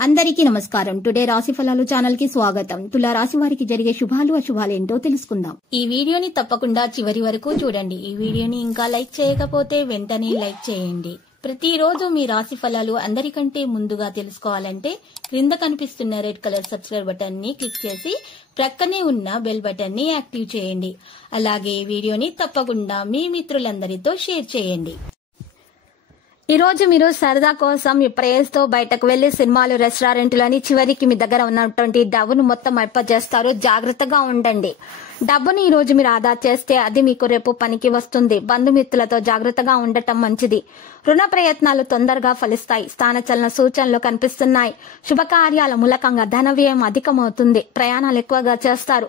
అందరికీ నమస్కారం. టుడే రాశి ఫలాలు ఛానల్ కి స్వాగతం. తులా రాశి వారికి జరిగే శుభాలు అశుభాలు ఏంటో తెలుసుకుందాం. ఈ వీడియోని తప్పకుండా చివరి వరకు చూడండి. ఈ వీడియోని ఇంకా లైక్ చేయకపోతే వెంటనే లైక్ చేయండి. ప్రతిరోజు మీ రాశి ఫలాలు అందరికంటే ముందుగా తెలుసుకోవాలంటే క్రింద కనిపిస్తున్న రెడ్ కలర్ సబ్స్క్రైబ్ బటన్ ని క్లిక్ చేసి ప్రక్కనే ఉన్న బెల్ బటన్ ని యాక్టివ్ చేయండి. అలాగే వీడియోని తప్పకుండా మీ మిత్రులందరితో షేర్ చేయండి. ఈ రోజు మీరు సరదా కోసం మీ ప్రేయర్స్ తో బయటకు వెళ్లి సినిమాలు, రెస్టారెంట్లని చివరికి మీ దగ్గర ఉన్నటువంటి డబ్బును మొత్తం అర్పజేస్తారు. జాగ్రత్తగా ఉండండి. డబ్బుని ఈ రోజు మీరు ఆదా చేస్తే అది మీకు రేపు పనికి వస్తుంది. బంధుమిత్రులతో జాగ్రత్తగా ఉండటం మంచిది. రుణ ప్రయత్నాలు తొందరగా ఫలిస్తాయి. స్థానచలన సూచనలు కనిపిస్తున్నాయి. శుభకార్యాల మూలకంగా ధన వ్యయం అధికమవుతుంది. ప్రయాణాలు ఎక్కువగా చేస్తారు.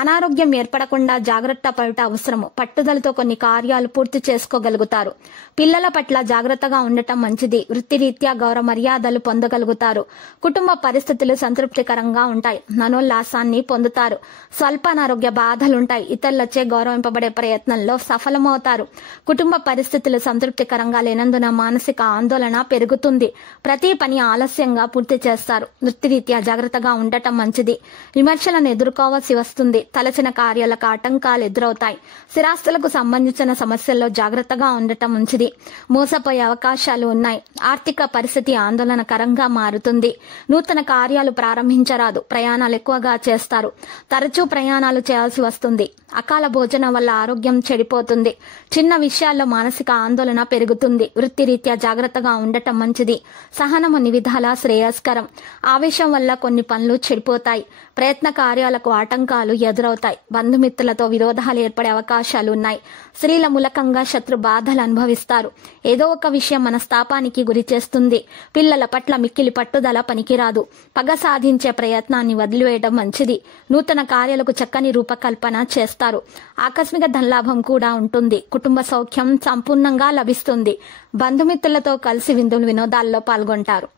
అనారోగ్యం ఏర్పడకుండా జాగ్రత్త పడట అవసరము. పట్టుదలతో కొన్ని కార్యాలు పూర్తి చేసుకోగలుగుతారు. పిల్లల పట్ల జాగ్రత్తగా ఉండటం మంచిది. వృత్తిరీత్యా గౌరవ మర్యాదలు పొందగలుగుతారు. కుటుంబ పరిస్థితులు సంతృప్తికరంగా ఉంటాయి. మనోల్లాసాన్ని పొందుతారు. స్వల్ప అనారోగ్య బాధలుంటాయి. ఇతరులచే గౌరవింపబడే ప్రయత్నంలో సఫలమవుతారు. కుటుంబ పరిస్థితులు సంతృప్తికరంగా లేనందున మానసిక ఆందోళన పెరుగుతుంది. ప్రతి పని ఆలస్యంగా పూర్తి చేస్తారు. వృత్తిరీత్యా జాగ్రత్తగా ఉండటం మంచిది. విమర్శలను ఎదుర్కోవాల్సి వస్తుంది. తలచిన కార్యాలకు ఆటంకాలు ఎదురవుతాయి. స్థిరాస్తులకు సంబంధించిన సమస్యల్లో జాగ్రత్తగా ఉండటం మంచిది. మోసపోయే అవకాశాలు ఉన్నాయి. ఆర్థిక పరిస్థితి ఆందోళనకరంగా మారుతుంది. నూతన కార్యాలు ప్రారంభించరాదు. ప్రయాణాలు ఎక్కువగా చేస్తారు. తరచూ ప్రయాణాలు చేయాల్సి వస్తుంది. అకాల భోజనం వల్ల ఆరోగ్యం చెడిపోతుంది. చిన్న విషయాల్లో మానసిక ఆందోళన పెరుగుతుంది. వృత్తిరీత్యా జాగ్రత్తగా ఉండటం మంచిది. సహనం అన్ని విధాలా శ్రేయస్కరం. ఆవేశం వల్ల కొన్ని పనులు చెడిపోతాయి. ప్రయత్న కార్యాలకు ఆటంకాలు ఎదురవుతాయి. బంధుమిత్రులతో విరోధాలు ఏర్పడే అవకాశాలు ఉన్నాయి. స్త్రీల మూలకంగా శత్రు బాధలు అనుభవిస్తారు. ఏదో ఒక విషయం మనస్తాపానికి గురి చేస్తుంది. పిల్లల పట్ల మిక్కిలి పట్టుదల పనికిరాదు. పగ సాధించే ప్రయత్నాన్ని వదిలివేయడం మంచిది. నూతన కార్యాలకు చక్కని రూపకల్పన చేస్తారు. ఆకస్మిక ధనలాభం కూడా ఉంటుంది. కుటుంబ సౌఖ్యం సంపూర్ణంగా లభిస్తుంది. బంధుమిత్రులతో కలిసి విందులు వినోదాల్లో పాల్గొంటారు.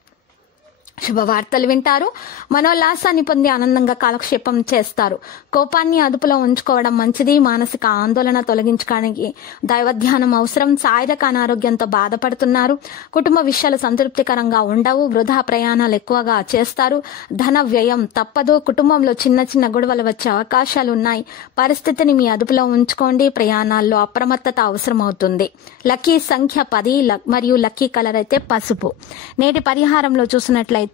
శుభవార్తలు వింటారు. మనోల్లాసాన్ని పొంది ఆనందంగా కాలక్షేపం చేస్తారు. కోపాన్ని అదుపులో ఉంచుకోవడం మంచిది. మానసిక ఆందోళన తొలగించడానికి దైవధ్యానం అవసరం. శారీరక అనారోగ్యంతో బాధపడుతున్నారు. కుటుంబ విషయాలు సంతృప్తికరంగా ఉండవు. వృధా ప్రయాణాలు ఎక్కువగా చేస్తారు. ధన వ్యయం తప్పదు. కుటుంబంలో చిన్న చిన్న గొడవలు వచ్చే అవకాశాలు ఉన్నాయి. పరిస్థితిని మీ అదుపులో ఉంచుకోండి. ప్రయాణాల్లో అప్రమత్తత అవసరం అవుతుంది. లక్కీ సంఖ్య 10 మరియు లక్కీ కలర్ అయితే పసుపు. నేటి పరిహారంలో చూసినట్లయితే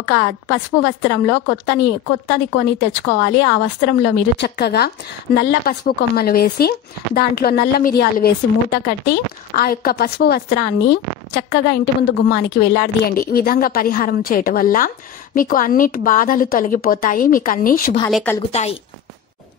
ఒక పసుపు వస్త్రంలో కొత్తది కొని తెచ్చుకోవాలి. ఆ వస్త్రంలో మీరు చక్కగా నల్ల పసుపు కొమ్మలు వేసి దాంట్లో నల్ల మిరియాలు వేసి మూట కట్టి ఆ యొక్క పసుపు వస్త్రాన్ని చక్కగా ఇంటి ముందు గుమ్మానికి వేలాడదీయండి. ఈ విధంగా పరిహారం చేయటం వల్ల మీకు అన్ని బాధలు తొలగిపోతాయి. మీకు అన్ని శుభాలే కలుగుతాయి.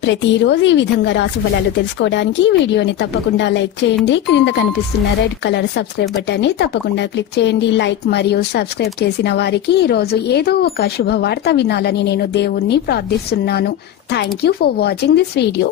ప్రతిరోజు ఈ విధంగా రాశి ఫలాలు తెలుసుకోవడానికి వీడియోని తప్పకుండా లైక్ చేయండి. క్రింద కనిపిస్తున్న రెడ్ కలర్ సబ్స్క్రైబ్ బటన్ ని తప్పకుండా క్లిక్ చేయండి. లైక్ మరియు సబ్స్క్రైబ్ చేసిన వారికి ఈ రోజు ఏదో ఒక శుభవార్త వినాలని నేను దేవుణ్ణి ప్రార్థిస్తున్నాను. Thank you for watching this video.